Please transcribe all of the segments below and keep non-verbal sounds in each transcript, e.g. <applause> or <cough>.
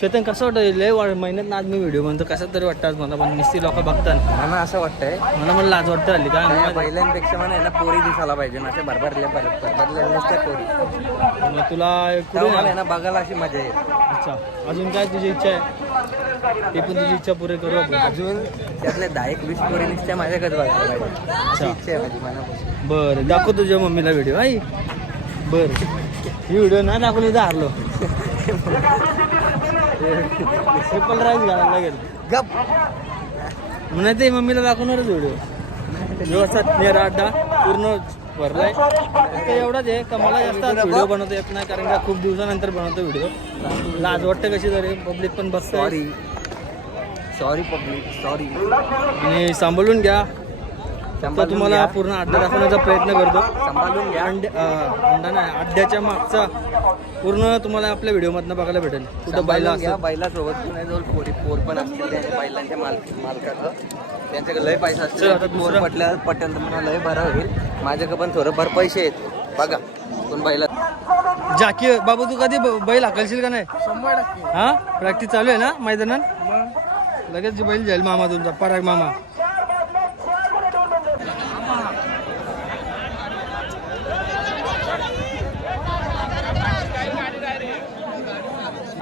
चेतन कसं वाटतं लय वा- महिन्यात आज मी व्हिडिओ बनतो कसं तरी वाटतं आज मला पण निस्ती लोक बघतात. मला असं वाटतंय मला मला लाज वाटतं आली काय? बैलांपेक्षा मला आहे ना पोरी दिसायला पाहिजे ना अशा भरभरल्या भरभरल्या नसत्या पोरी. मग तुला कुठे मला बघायला अशी मजा येईल अच्छा. अजून काय तुझी इच्छा आहे? ती पण तुझी इच्छा पुरे करू आपण. अजून त्यातल्या दहा एक वीस पोरी नुसत्या माझ्याकडे बघायला पाहिजे. अशी इच्छा आहे माझी मनापासून. बरं दाखव तुझ्या मम्मीला व्हिडिओ आई. बरं. ही व्हिडिओ ना दाखवली तर हारलो. <laughs> ट्रिपल राईस घालायला लागेल. गप. म्हणा ते मम्मीला दाखवणारच व्हिडिओ व्यवस्थित नेरा अड्डा पूर्ण भरलाय. फक्त एवढंच आहे का मला जास्त व्हिडिओ बनवता येत नाही कारण का खूप दिवसानंतर बनवतो व्हिडिओ लाज वाटतं कशी तरी पब्लिक पण बसतं सॉरी सॉरी पब्लिक सॉरी आणि सांभाळून घ्या. तर तुम्हाला पूर्ण अड्डा दाखवण्याचा प्रयत्न करतो. सांभाळून घ्या. अंडे अंडा नाही अड्ड्याच्या मागचा पूर्ण तुम्हाला आपल्या व्हिडिओमधनं बघायला भेटेल. कुठं बैला घ्या. बैलासोबत पुण्याजवळ पोरी पोर पण असतील. त्या बैलांच्या माल मालकाचं. त्यांच्याकडे लय पैसा आता पोर. पटल्या पट्ट्यानं तुम्हाला लय बरं होईल. माझ्याकडे पण थोडंफार पैसे आहेत. बघा पण बैला जाकी बाबू तू कधी बैल हाकलशील का नाही? हा? प्रॅक्टिस चालू आहे ना मैदानात? लगेच बैल जाईल मामा तुमचा पराग मामा.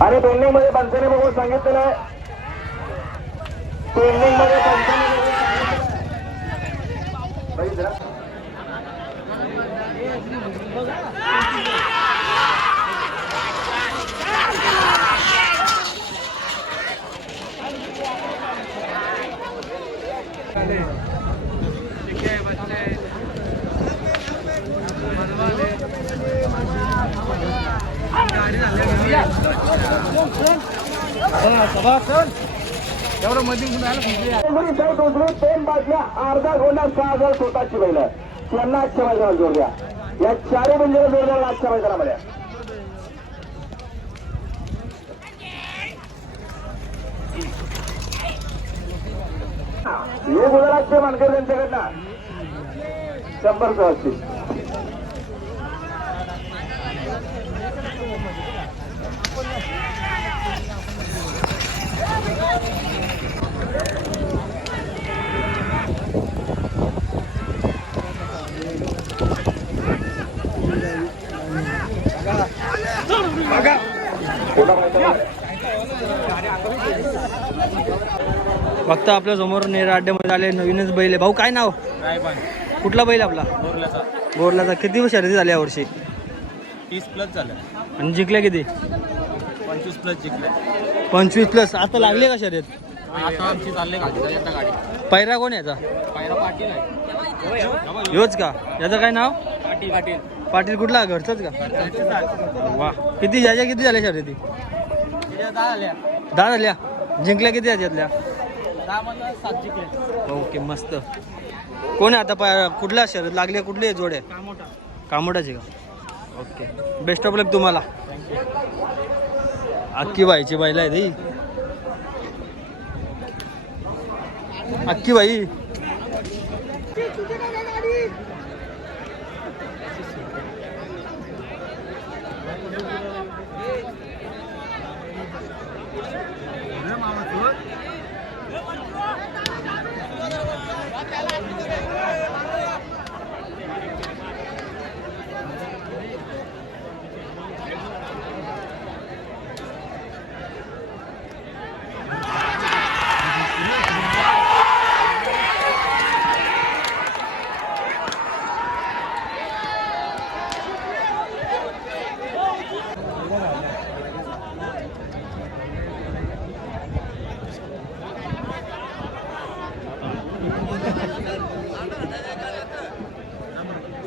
आणि पेंडिंगमध्ये पंचाने बघून सांगितलेलं आहे. पेंडिंगमध्ये पंचाने एवढं सांगितलेलं दुसरी दोन बाटल्या अर्धा गोंडा सहा हजार स्वतःची बैल त्यांना आजच्या मैदानात जोड द्या या चारही म्हणजे जोड द्या आजच्या मैदानामध्ये हे गुजरातचे मानकर त्यांच्याकडनं शंभर व्यवस्थित फक्त आपल्यासमोर नेरा अड्ड्यामध्ये आले नवीनच बैल आहे. भाऊ काय नाव? कुठला बैल आपला? बोरलाचा. किती शर्यती झाल्या यावर्षी? तीस प्लस झालं. आणि जिंकल्या किती? पंचवीस प्लस जिंकले पंचवीस प्लस आता लागले का शर्यत? आता आमची चालले आता गाडी. पैरा कोण याचा? पायरा पाटील आहे. ह्योच का? याचं काय नाव? पाटील पाटील. पाटील कुठला? घरचंच का? वा. किती याच्या किती झाल्या शर्यती? दहा आल्या दहा झाल्या. जिंकल्या किती याच्यातल्या? ओके मस्त. कोण आहे आता पाय कुठल्या शर्यत? लागले कुठले जोडे का मोठा कामोडाचे का? ओके. बेस्ट ऑफ लक तुम्हाला. अक्की बाईची बाईला आहे ती. अक्की बाई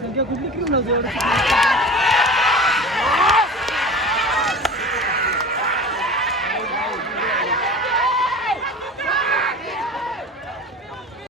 Aqui não tudo criminoso.